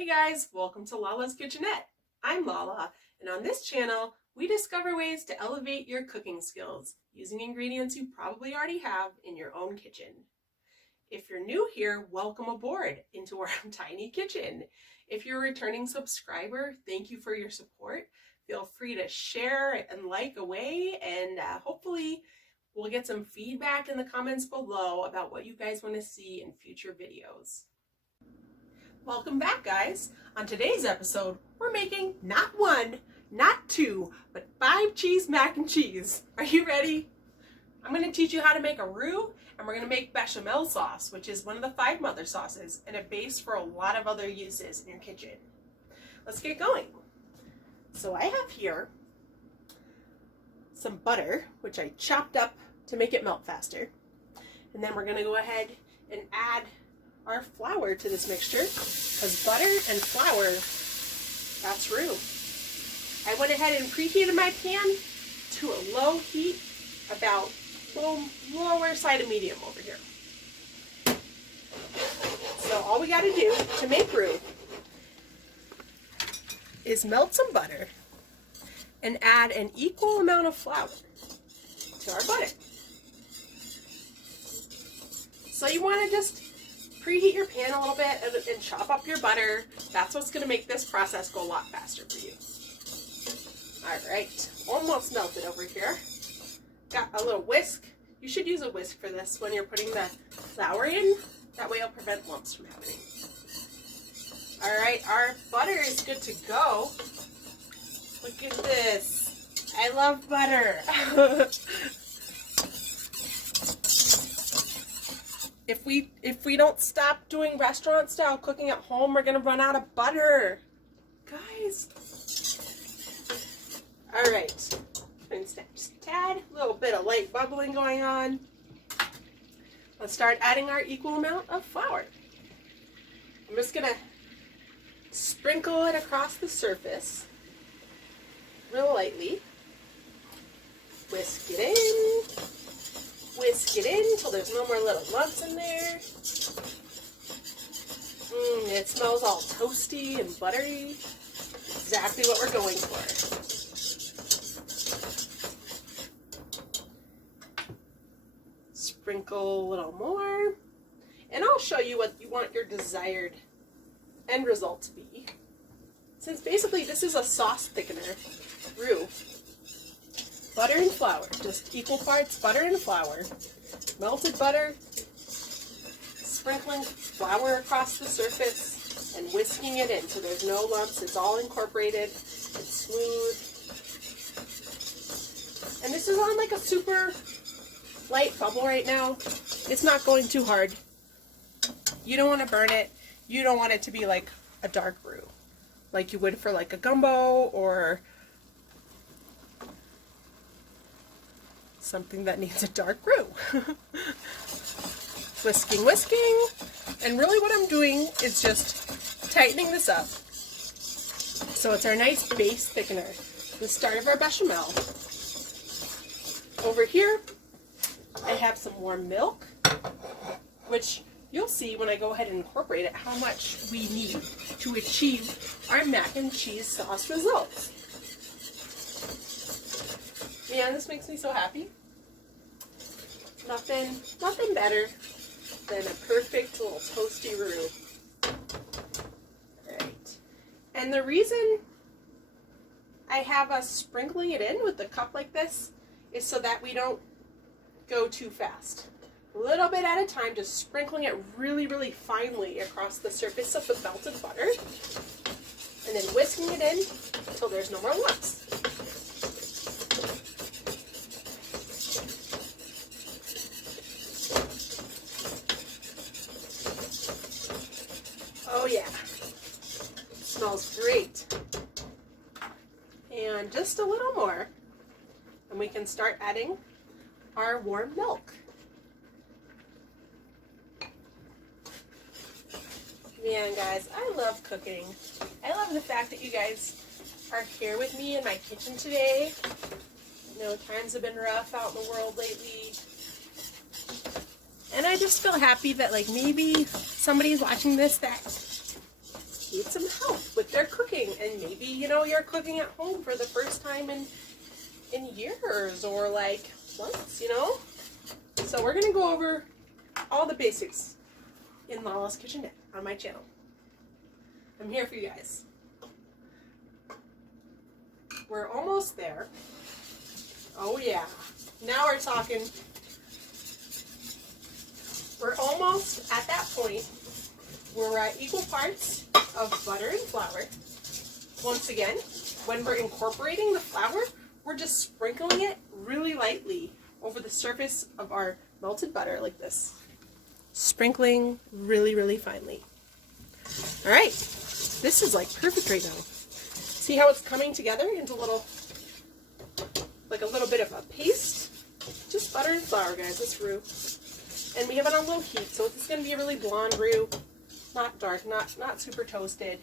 Hey guys, welcome to Lala's Kitchenette. I'm Lala, and on this channel, we discover ways to elevate your cooking skills using ingredients you probably already have in your own kitchen. If you're new here, welcome aboard into our tiny kitchen. If you're a returning subscriber, thank you for your support. Feel free to share and like away, and hopefully we'll get some feedback in the comments below about what you guys want to see in future videos. Welcome back, guys. On today's episode, we're making not one, not two, but 5 cheese mac and cheese. Are you ready? I'm going to teach you how to make a roux, and we're going to make bechamel sauce, which is one of the 5 mother sauces and a base for a lot of other uses in your kitchen. Let's get going. So I have here some butter, which I chopped up to make it melt faster. And then we're going to go ahead and add our flour to this mixture, because butter and flour, that's roux. I went ahead and preheated my pan to a low heat, about lower side of medium over here. So all we got to do to make roux is melt some butter and add an equal amount of flour to our butter. So you want to just preheat your pan a little bit and chop up your butter. That's what's going to make this process go a lot faster for you. Alright, almost melted over here. Got a little whisk. You should use a whisk for this when you're putting the flour in. That way it'll prevent lumps from happening. Alright, our butter is good to go. Look at this. I love butter. If we don't stop doing restaurant style cooking at home, we're gonna run out of butter. Guys. Alright. Just a tad, a little bit of light bubbling going on. Let's start adding our equal amount of flour. I'm just gonna sprinkle it across the surface real lightly. Whisk it in. Whisk it in until there's no more little lumps in there. It smells all toasty and buttery. Exactly what we're going for. Sprinkle a little more. And I'll show you what you want your desired end result to be. Since basically this is a sauce thickener, roux. Butter and flour, just equal parts butter and flour. Melted butter, sprinkling flour across the surface, and whisking it in so there's no lumps. It's all incorporated, it's smooth. And this is on like a super light bubble right now. It's not going too hard. You don't want to burn it. You don't want it to be like a dark roux, like you would for like a gumbo or something that needs a dark roux. Whisking, whisking. And really what I'm doing is just tightening this up. So it's our nice base thickener. The start of our bechamel. Over here, I have some warm milk, which you'll see when I go ahead and incorporate it how much we need to achieve our mac and cheese sauce results. Man, this makes me so happy. Nothing better than a perfect little toasty roux. Alright. And the reason I have us sprinkling it in with the cup like this is so that we don't go too fast. A little bit at a time, just sprinkling it really, really finely across the surface of the melted butter. And then whisking it in until there's no more lumps. Oh yeah, smells great. And just a little more, and we can start adding our warm milk. Man, guys, I love cooking. I love the fact that you guys are here with me in my kitchen today. You know, times have been rough out in the world lately. And I just feel happy that like maybe somebody's watching this that needs some cooking, and maybe, you know, you're cooking at home for the first time in years, or like once, you know. So we're gonna go over all the basics in Lala's Kitchenette on my channel. I'm here for you guys. We're almost there. Oh yeah, now we're talking. We're almost at that point where we're at equal parts of butter and flour. Once again, when we're incorporating the flour, we're just sprinkling it really lightly over the surface of our melted butter like this. Sprinkling really, really finely. All right, this is like perfect right now. See how it's coming together into like a little bit of a paste? Just butter and flour, guys, this roux. And we have it on low heat, so it's going to be a really blonde roux. Not dark, not super toasted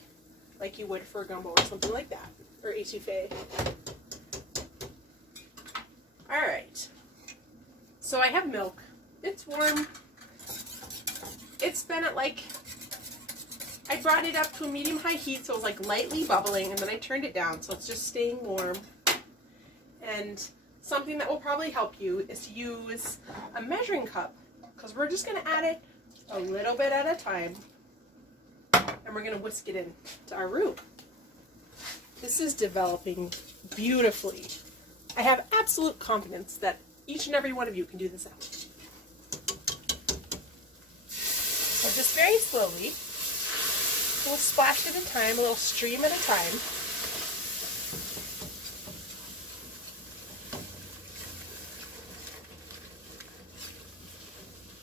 like you would for a gumbo or something like that, or etouffee. All right, so I have milk. It's warm. It's been at like, I brought it up to a medium-high heat, so it was like lightly bubbling, and then I turned it down, so it's just staying warm. And something that will probably help you is to use a measuring cup, because we're just going to add it a little bit at a time, and we're going to whisk it in to our roux. This is developing beautifully. I have absolute confidence that each and every one of you can do this out. So just very slowly, a little splash at a time, a little stream at a time.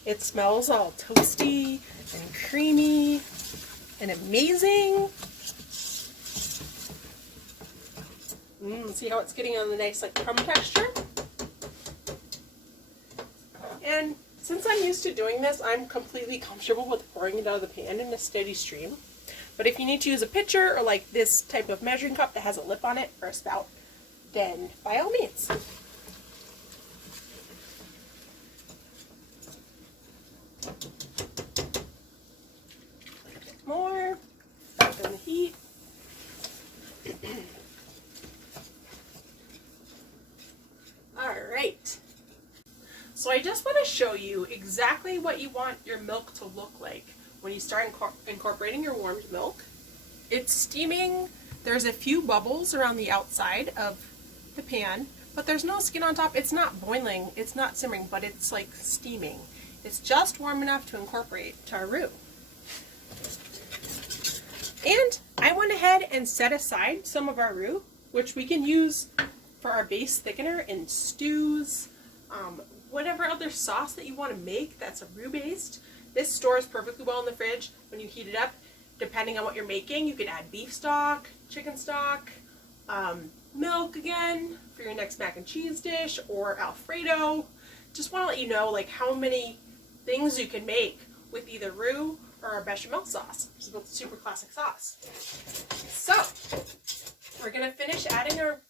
It smells all toasty and creamy and amazing. See how it's getting on the nice like crumb texture? And since I'm used to doing this, I'm completely comfortable with pouring it out of the pan in a steady stream. But if you need to use a pitcher or like this type of measuring cup that has a lip on it or a spout, then by all means. More, back on the heat. Alright, so I just want to show you exactly what you want your milk to look like when you start incorporating your warmed milk. It's steaming, there's a few bubbles around the outside of the pan, but there's no skin on top. It's not boiling, it's not simmering, but it's like steaming. It's just warm enough to incorporate to our roux. And I went ahead and set aside some of our roux, which we can use for our base thickener in stews, whatever other sauce that you want to make that's a roux based. This stores perfectly well in the fridge when you heat it up. Depending on what you're making, you could add beef stock, chicken stock, milk again for your next mac and cheese dish or Alfredo. Just want to let you know like how many things you can make with either roux or our bechamel sauce, which is both a super classic sauce. So we're going to finish adding our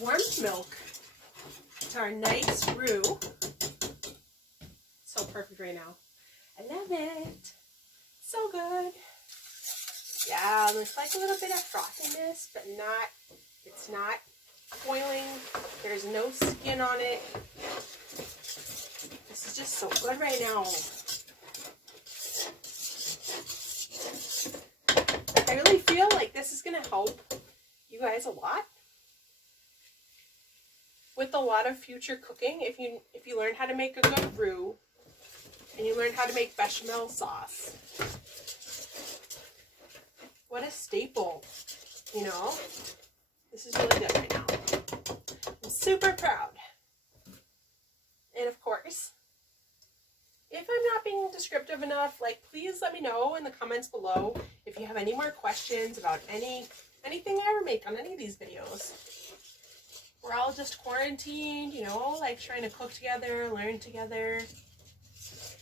warmed milk to our nice roux. So perfect right now. I love it. So good. Yeah, there's like a little bit of frothiness, but it's not boiling. There's no skin on it. This is just so good right now. I really feel like this is going to help you guys a lot with a lot of future cooking. If you learn how to make a good roux and you learn how to make bechamel sauce. What a staple, you know? This is really good right now. I'm super proud. And of course, if I'm not being descriptive enough, like please let me know in the comments below if you have any more questions about anything I ever make on any of these videos. We're all just quarantined, you know, like trying to cook together, learn together.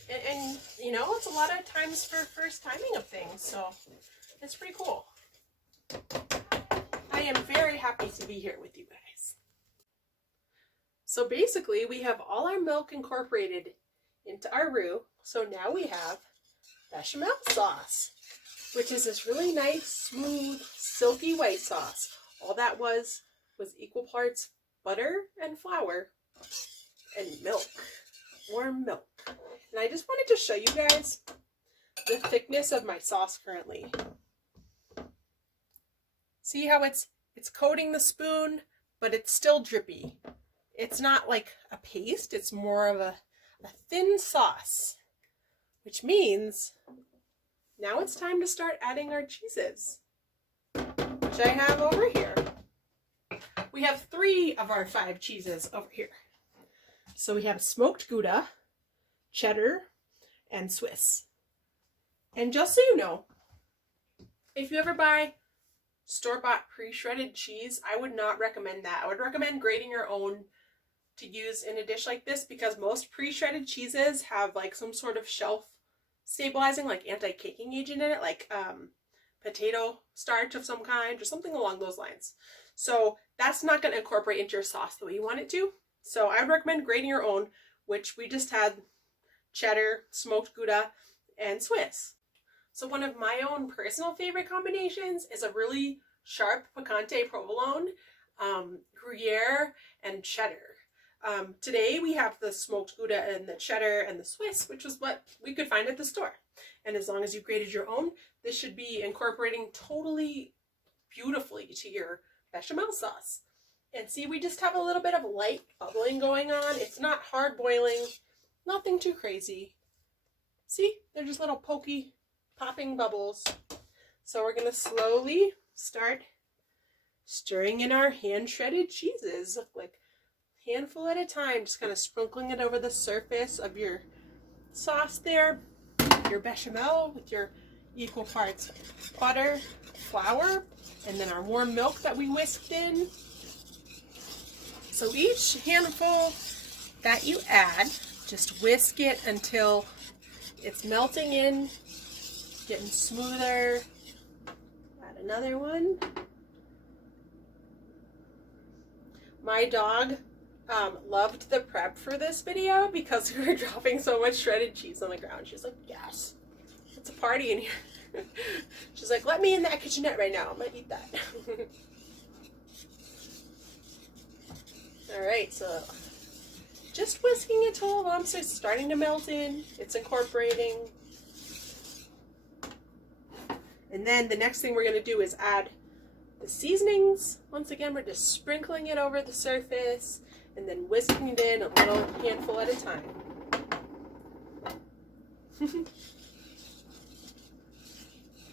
And you know, it's a lot of times for first timing of things, so it's pretty cool. I am very happy to be here with you guys. So basically, we have all our milk incorporated into our roux. So now we have bechamel sauce, which is this really nice, smooth, silky white sauce. All that was equal parts butter and flour and milk, warm milk. And I just wanted to show you guys the thickness of my sauce currently. See how it's coating the spoon, but it's still drippy. It's not like a paste, it's more of a thin sauce, which means now it's time to start adding our cheeses, which I have over here. We have 3 of our 5 cheeses over here. So we have smoked Gouda, cheddar, and Swiss. And just so you know, if you ever buy store-bought pre-shredded cheese, I would not recommend that. I would recommend grating your own to use in a dish like this, because most pre-shredded cheeses have like some sort of shelf stabilizing, like anti-caking agent in it, like potato starch of some kind or something along those lines. So that's not going to incorporate into your sauce the way you want it to. So I would recommend grating your own, which we just had cheddar, smoked Gouda, and Swiss. So one of my own personal favorite combinations is a really sharp picante provolone, Gruyere, and cheddar. Today we have the smoked Gouda and the cheddar and the Swiss, which is what we could find at the store. And as long as you grated your own, this should be incorporating totally beautifully to your bechamel sauce. And see, we just have a little bit of light bubbling going on. It's not hard boiling, nothing too crazy. See, they're just little pokey, popping bubbles. So we're going to slowly start stirring in our hand-shredded cheeses, like handful at a time, just kind of sprinkling it over the surface of your sauce there, your bechamel with your equal parts butter, flour, and then our warm milk that we whisked in. So each handful that you add, just whisk it until it's melting in, getting smoother. Add another one. My dog loved the prep for this video because we were dropping so much shredded cheese on the ground. She's like, yes, it's a party in here. She's like, let me in that kitchenette right now. I'm gonna eat that. All right, so just whisking it till the lumps are starting to melt in. It's incorporating. And then the next thing we're gonna do is add the seasonings. Once again, we're just sprinkling it over the surface and then whisking it in a little handful at a time.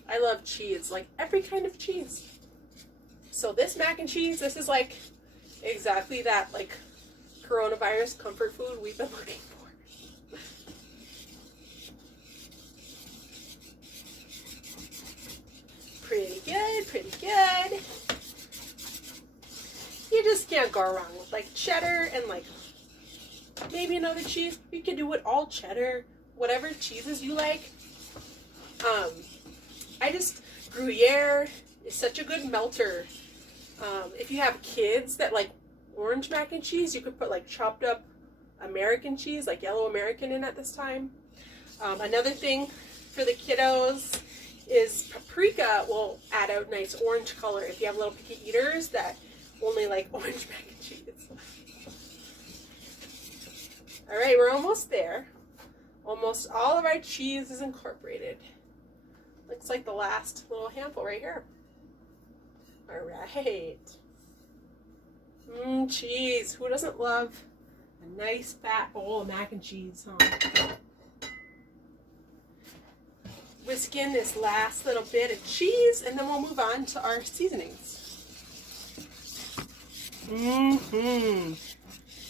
I love cheese, like every kind of cheese. So this mac and cheese, this is like exactly that, like coronavirus comfort food we've been looking for. Pretty good, pretty good. You just can't go wrong with like cheddar and like maybe another cheese. You can do it all cheddar, whatever cheeses you like. Gruyere is such a good melter. If you have kids that like orange mac and cheese, you could put like chopped up American cheese, like yellow American in at this time. Another thing for the kiddos is paprika will add a nice orange color if you have little picky eaters that only like orange mac and cheese. All right, we're almost there. Almost all of our cheese is incorporated. Looks like the last little handful right here. All right. Cheese. Who doesn't love a nice fat bowl of mac and cheese, huh? Whisk in this last little bit of cheese, and then we'll move on to our seasonings.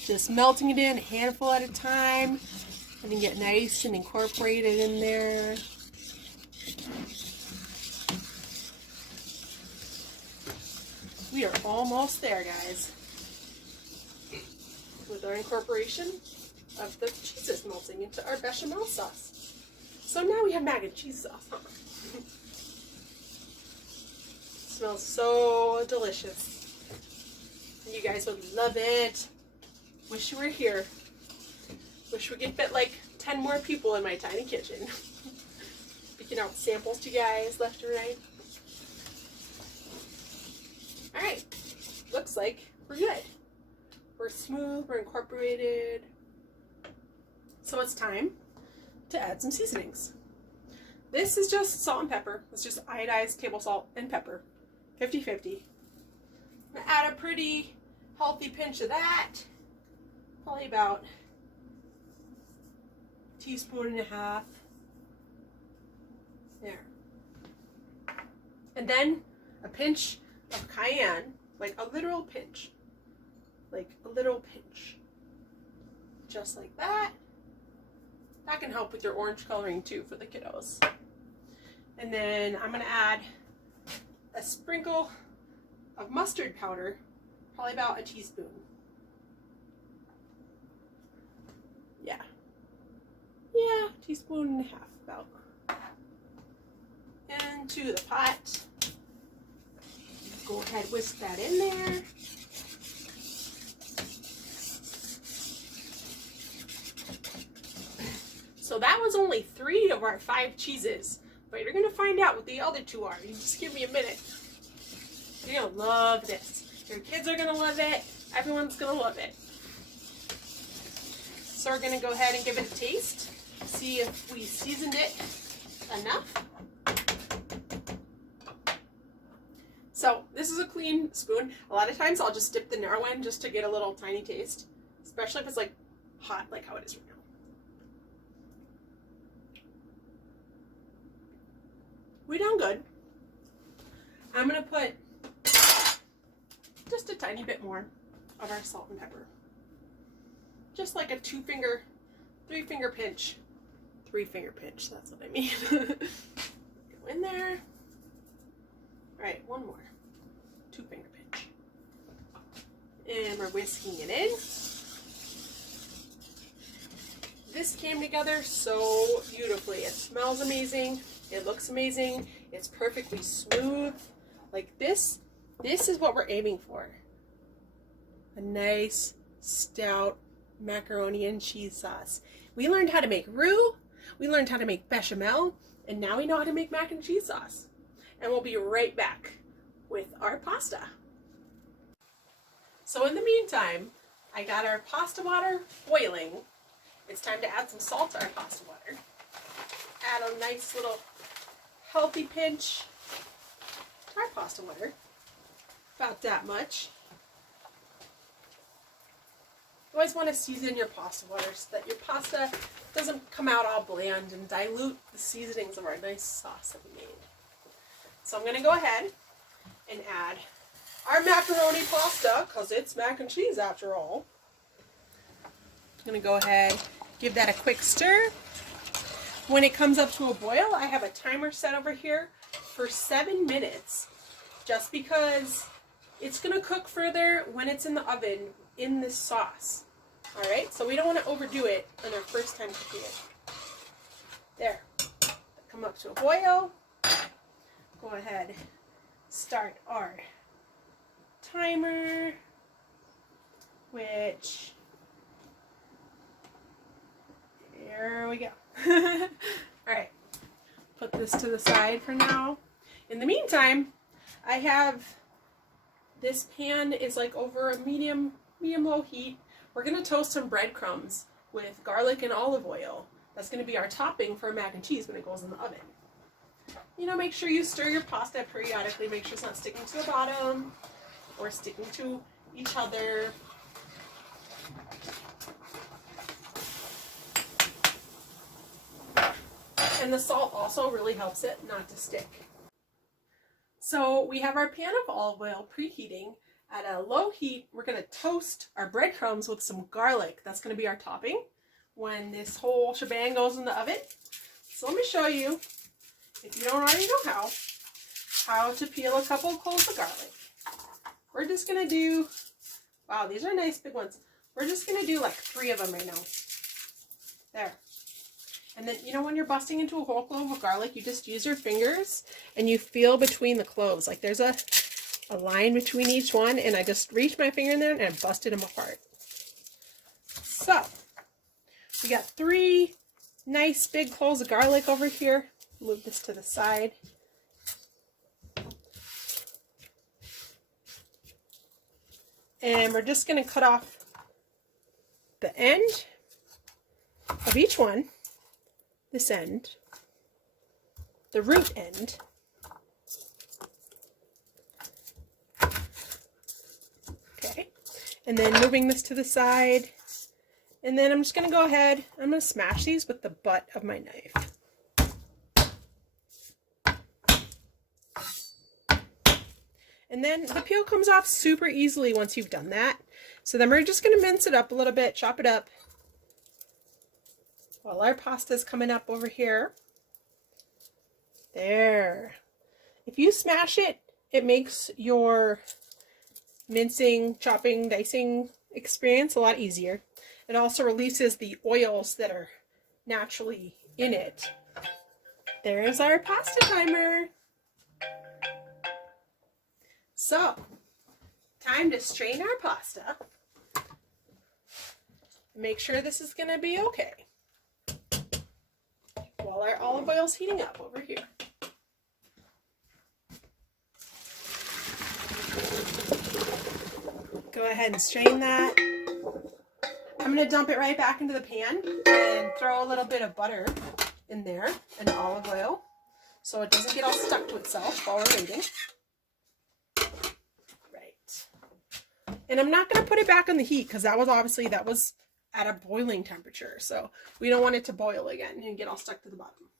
Just melting it in a handful at a time, and then get nice and incorporated in there. We are almost there, guys, with our incorporation of the cheeses melting into our bechamel sauce. So now we have mac and cheese sauce, huh? It smells so delicious. You guys would love it. Wish you were here. Wish we could fit like 10 more people in my tiny kitchen. Picking out samples to you guys left and right. All right, looks like we're good. We're smooth, we're incorporated. So it's time to add some seasonings. This is just salt and pepper. It's just iodized table salt and pepper, 50-50. I'm gonna add a pretty healthy pinch of that, probably about a teaspoon and a half. There. And then a pinch of cayenne, like a literal pinch. Like a little pinch. Just like that. That can help with your orange coloring too for the kiddos. And then I'm gonna add a sprinkle of mustard powder, probably about a teaspoon. Yeah, teaspoon and a half about. Into the pot. Go ahead, whisk that in there. So that was only 3 of our 5 cheeses, but you're gonna find out what the other 2 are. You just give me a minute. You're gonna love this. Your kids are gonna love it. Everyone's gonna love it. So we're gonna go ahead and give it a taste. See if we seasoned it enough. So this is a clean spoon. A lot of times I'll just dip the narrow end just to get a little tiny taste, especially if it's like hot like how it is right now. We done good. I'm gonna put just a tiny bit more of our salt and pepper. Just like a 2-finger, 3-finger pinch. 3-finger pinch, that's what I mean. Go in there. All right, one more. 2-finger pinch. And we're whisking it in. This came together so beautifully. It smells amazing. It looks amazing. It's perfectly smooth. Like this is what we're aiming for. A nice, stout macaroni and cheese sauce. We learned how to make roux. We learned how to make bechamel. And now we know how to make mac and cheese sauce. And we'll be right back with our pasta. So in the meantime, I got our pasta water boiling. It's time to add some salt to our pasta water. Add a nice little healthy pinch to our pasta water. About that much. You always want to season your pasta water so that your pasta doesn't come out all bland and dilute the seasonings of our nice sauce that we made. So I'm going to go ahead and add our macaroni pasta, because it's mac and cheese after all. I'm going to go ahead, give that a quick stir. When it comes up to a boil, I have a timer set over here for 7 minutes, just because it's going to cook further when it's in the oven in this sauce. All right, so we don't want to overdo it on our first time cooking it. There, come up to a boil. Go ahead, start our timer, which, there we go. All right, put this to the side for now. In the meantime, I have, this pan is like over a medium-low heat. We're gonna toast some breadcrumbs with garlic and olive oil. That's gonna be our topping for mac and cheese when it goes in the oven. You know, make sure you stir your pasta periodically. Make sure it's not sticking to the bottom or sticking to each other. And the salt also really helps it not to stick. So we have our pan of olive oil preheating. At a low heat, we're going to toast our breadcrumbs with some garlic. That's going to be our topping when this whole shebang goes in the oven. So let me show you, if you don't already know how to peel a couple of cloves of garlic. We're just going to do, wow, these are nice big ones. We're just going to do like 3 of them right now. There. And then, you know, when you're busting into a whole clove of garlic, you just use your fingers and you feel between the cloves. Like there's a line between each one, and I just reached my finger in there and I busted them apart. So, we got 3 nice big cloves of garlic over here. Move this to the side. And we're just going to cut off the end of each one, this end, the root end, okay, and then moving this to the side, and then I'm just going to go ahead, I'm going to smash these with the butt of my knife. And then the peel comes off super easily once you've done that. So then we're just going to mince it up a little bit, chop it up, while our pasta is coming up over here. There. If you smash it, it makes your mincing, chopping, dicing experience a lot easier. It also releases the oils that are naturally in it. There's our pasta timer. So, time to strain our pasta. Make sure this is going to be okay while our olive oil is heating up over here. Go ahead and strain that. I'm going to dump it right back into the pan and throw a little bit of butter in there and olive oil so it doesn't get all stuck to itself while we're waiting. Right. And I'm not going to put it back on the heat because that was at a boiling temperature, so we don't want it to boil again and get all stuck to the bottom.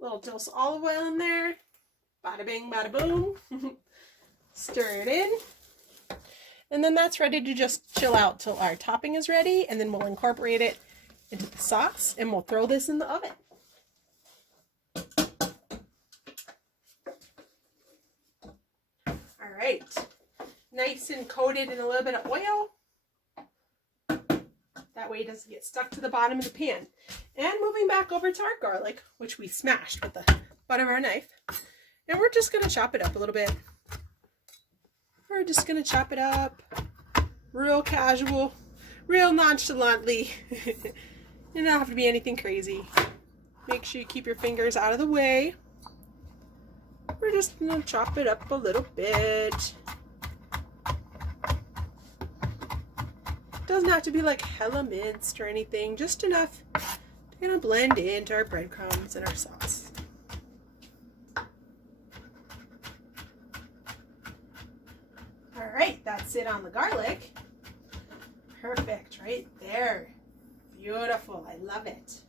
Little dose of olive oil in there. Bada bing, bada boom. Stir it in. And then that's ready to just chill out till our topping is ready, and then we'll incorporate it into the sauce and we'll throw this in the oven. All right. Nice and coated in a little bit of oil. That way it doesn't get stuck to the bottom of the pan. And moving back over to our garlic, which we smashed with the butt of our knife. And we're just going to chop it up a little bit. We're just going to chop it up real casual, real nonchalantly. It doesn't have to be anything crazy. Make sure you keep your fingers out of the way. We're just going to chop it up a little bit. Doesn't have to be like hella minced or anything, just enough to kind of blend into our breadcrumbs and our sauce. All right, that's it on the garlic. Perfect, right there. Beautiful, I love it.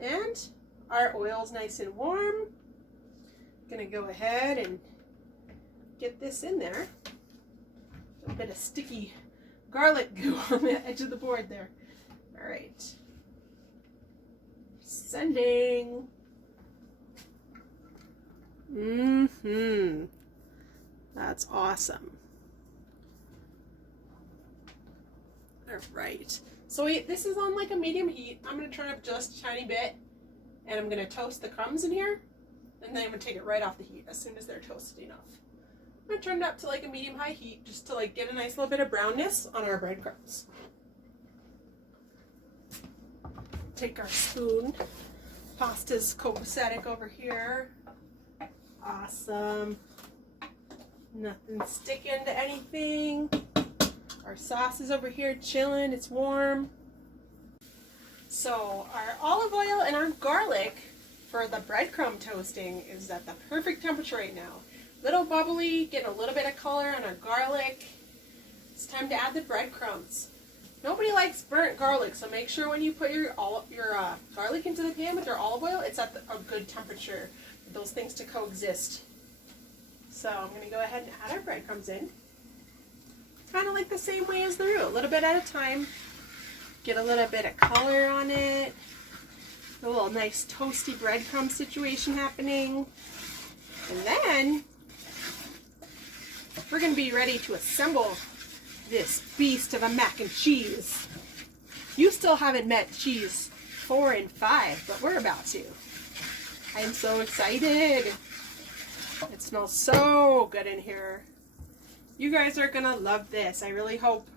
And our oil's nice and warm. Gonna go ahead and get this in there. A bit of sticky garlic goo on the edge of the board there. All right. Sending. That's awesome. All right. So this is on like a medium heat. I'm going to turn up just a tiny bit, and I'm going to toast the crumbs in here, and then I'm going to take it right off the heat as soon as they're toasted enough. I'm going to turn it up to like a medium-high heat just to like get a nice little bit of brownness on our breadcrumbs. Take our spoon. Pasta's copacetic over here. Awesome. Nothing sticking to anything. Our sauce is over here chilling. It's warm. So our olive oil and our garlic for the breadcrumb toasting is at the perfect temperature right now. Little bubbly, getting a little bit of color on our garlic. It's time to add the breadcrumbs. Nobody likes burnt garlic, so make sure when you put your garlic into the pan with your olive oil, it's at a good temperature for those things to coexist. So I'm going to go ahead and add our breadcrumbs in. Kind of like the same way as the roux, a little bit at a time. Get a little bit of color on it. A little nice toasty breadcrumb situation happening. And then we're going to be ready to assemble this beast of a mac and cheese. You still haven't met cheese 4 and 5, but we're about to. I'm so excited. It smells so good in here. You guys are going to love this. I really hope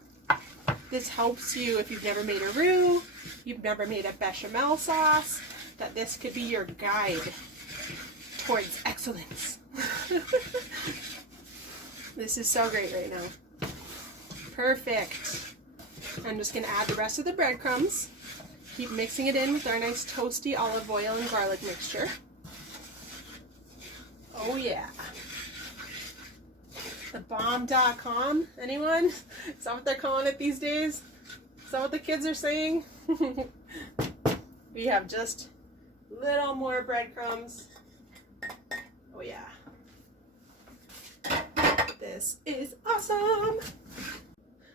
this helps you if you've never made a roux, you've never made a bechamel sauce, that this could be your guide towards excellence. This is so great right now. Perfect. I'm just going to add the rest of the breadcrumbs. Keep mixing it in with our nice toasty olive oil and garlic mixture. Oh yeah. The bomb.com, anyone? Is that what they're calling it these days? Is that what the kids are saying? We have just a little more breadcrumbs. Oh yeah. This is awesome.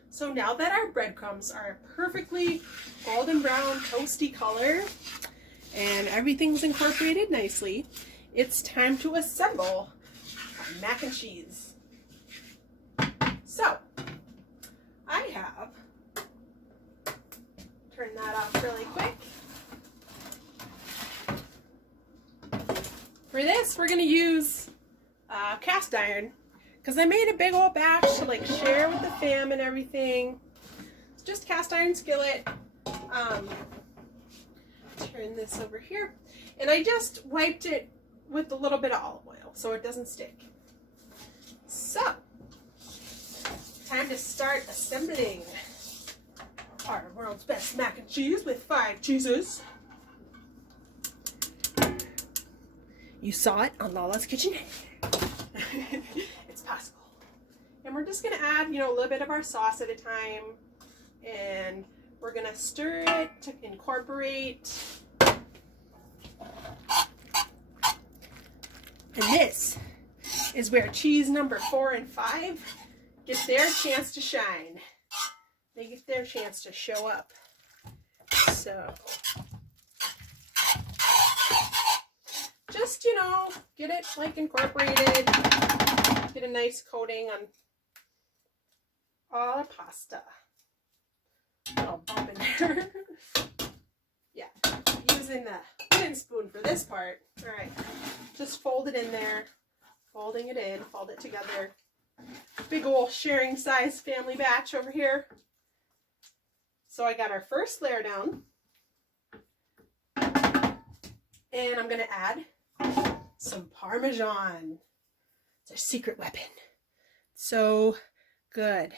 So now that our breadcrumbs are a perfectly golden brown toasty color and everything's incorporated nicely, it's time to assemble our mac and cheese. So I have, turn that off really quick. For this, we're going to use cast iron because I made a big old batch to like share with the fam and everything. It's just cast iron skillet. Turn this over here. And I just wiped it with a little bit of olive oil so it doesn't stick. So, time to start assembling our world's best mac and cheese with 5 cheeses. You saw it on Lala's Kitchen. It's possible. And we're just going to add, a little bit of our sauce at a time. And we're going to stir it to incorporate. And this is where cheese number 4 and 5 get their chance to shine. They get their chance to show up. So, just, get it like incorporated. Get a nice coating on all the pasta. I'll bump in there. Yeah, using the wooden spoon for this part. All right, just fold it in there. Folding it in, fold it together. Big old sharing size family batch over here. So I got our first layer down. And I'm going to add some Parmesan. It's our secret weapon. So good.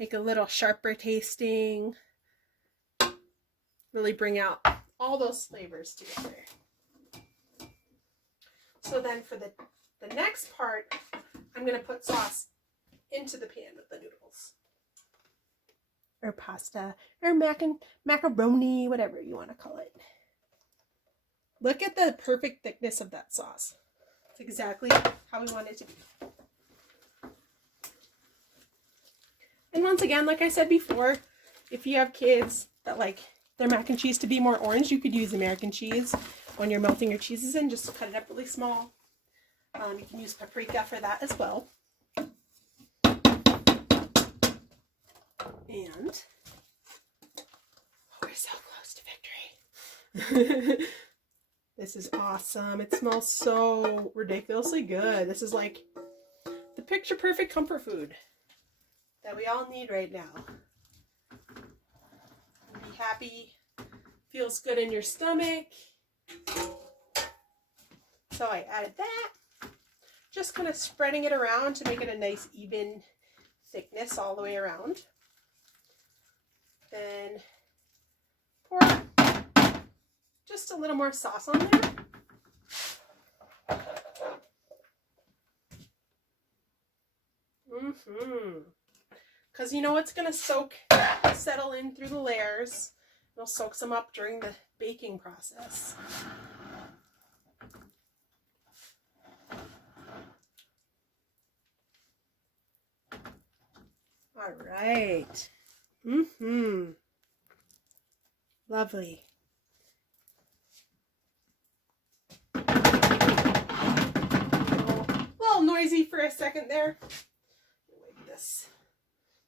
Make a little sharper tasting. Really bring out all those flavors together. So then for the next part, I'm going to put sauce into the pan with the noodles. Or pasta, or macaroni, whatever you want to call it. Look at the perfect thickness of that sauce. It's exactly how we want it to be. And once again, like I said before, if you have kids that like their mac and cheese to be more orange, you could use American cheese when you're melting your cheeses in. Just cut it up really small. You can use paprika for that as well. And we're so close to victory. This is awesome. It smells so ridiculously good. This is like the picture perfect comfort food that we all need right now. Be happy, feels good in your stomach. So I added that. Just kind of spreading it around to make it a nice even thickness all the way around. Then pour just a little more sauce on there. Because it's going to settle in through the layers. It'll soak some up during the baking process. All right. Lovely. A little noisy for a second there. Wipe this.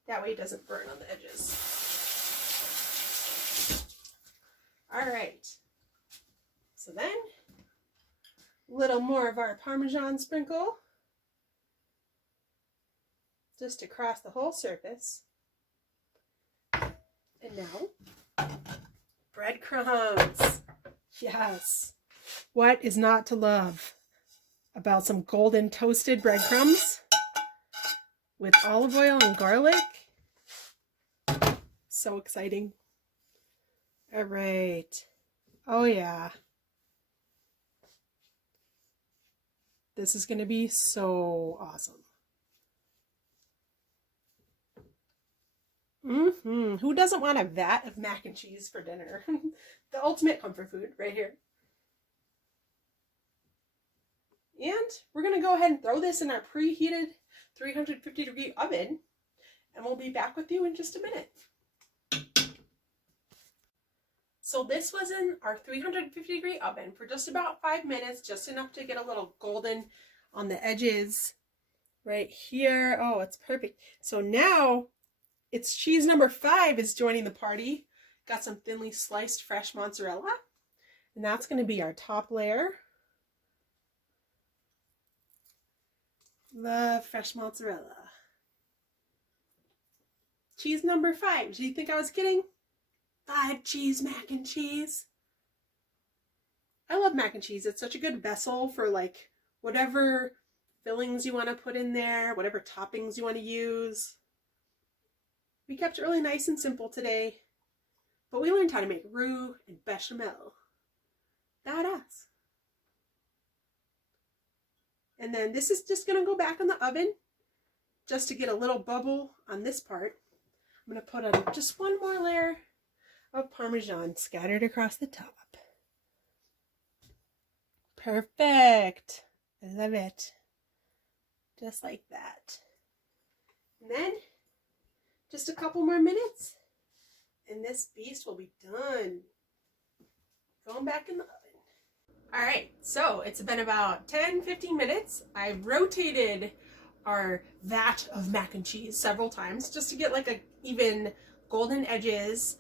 That way it doesn't burn on the edges. All right. So then, a little more of our Parmesan sprinkle. Just across the whole surface. And now, breadcrumbs. Yes. What is not to love about some golden toasted breadcrumbs? with olive oil and garlic. So exciting. All right. Oh yeah. This is going to be so awesome. Who doesn't want a vat of mac and cheese for dinner? The ultimate comfort food right here. And we're going to go ahead and throw this in our preheated 350-degree oven, and we'll be back with you in just a minute. So this was in our 350-degree oven for just about 5 minutes, just enough to get a little golden on the edges right here. Oh, it's perfect. So now it's cheese number 5 is joining the party. Got some thinly sliced fresh mozzarella, and that's going to be our top layer. Love fresh mozzarella. Cheese number 5. Do you think I was kidding? 5 cheese mac and cheese. I love mac and cheese. It's such a good vessel for like whatever fillings you want to put in there, whatever toppings you want to use. We kept it really nice and simple today, but we learned how to make roux and bechamel. Badass. And then this is just going to go back in the oven just to get a little bubble on this part. I'm going to put on just one more layer of Parmesan scattered across the top. Perfect. I love it. Just like that. And then just a couple more minutes and this beast will be done. Going back in the oven. All right, so it's been about 10-15 minutes. I rotated our vat of mac and cheese several times just to get like a even golden edges.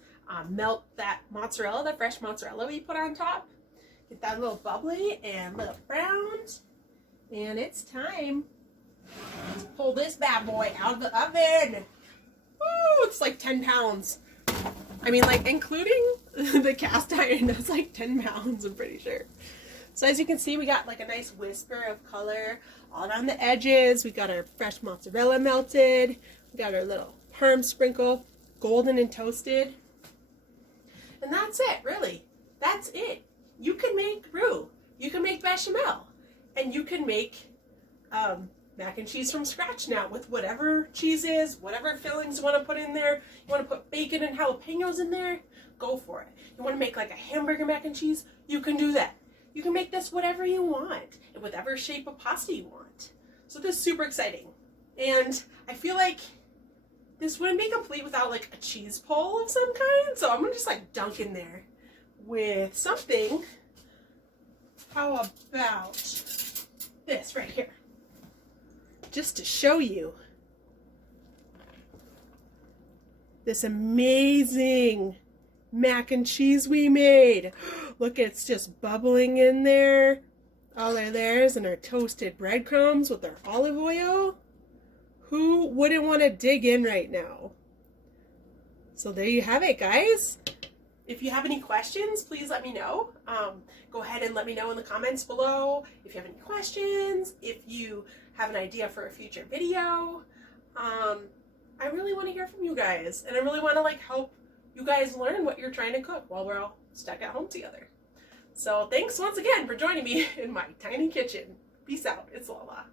Melt that mozzarella, the fresh mozzarella we put on top. Get that a little bubbly and a little browned. And it's time to pull this bad boy out of the oven. Woo, it's like 10 pounds. I mean, like including the cast iron, that's like 10 pounds, I'm pretty sure. So as you can see, we got like a nice whisper of color all around the edges. We got our fresh mozzarella melted. We got our little parm sprinkle, golden and toasted. And that's it, really. That's it. You can make roux. You can make bechamel. And you can make mac and cheese from scratch now with whatever cheese is, whatever fillings you want to put in there. You want to put bacon and jalapenos in there? Go for it. You want to make like a hamburger mac and cheese? You can do that. You can make this whatever you want and whatever shape of pasta you want. So this is super exciting. And I feel like this wouldn't be complete without like a cheese pull of some kind. So I'm gonna just like dunk in there with something. How about this right here? Just to show you this amazing mac and cheese we made. Look, it's just bubbling in there. All our layers and our toasted breadcrumbs with our olive oil. Who wouldn't want to dig in right now? So there you have it, guys. If you have any questions, please let me know. Go ahead and let me know in the comments below if you have any questions, if you have an idea for a future video. I really want to hear from you guys, and I really want to like help you guys learn what you're trying to cook while we're all stuck at home together. So thanks once again for joining me in my tiny kitchen. Peace out. It's Lala.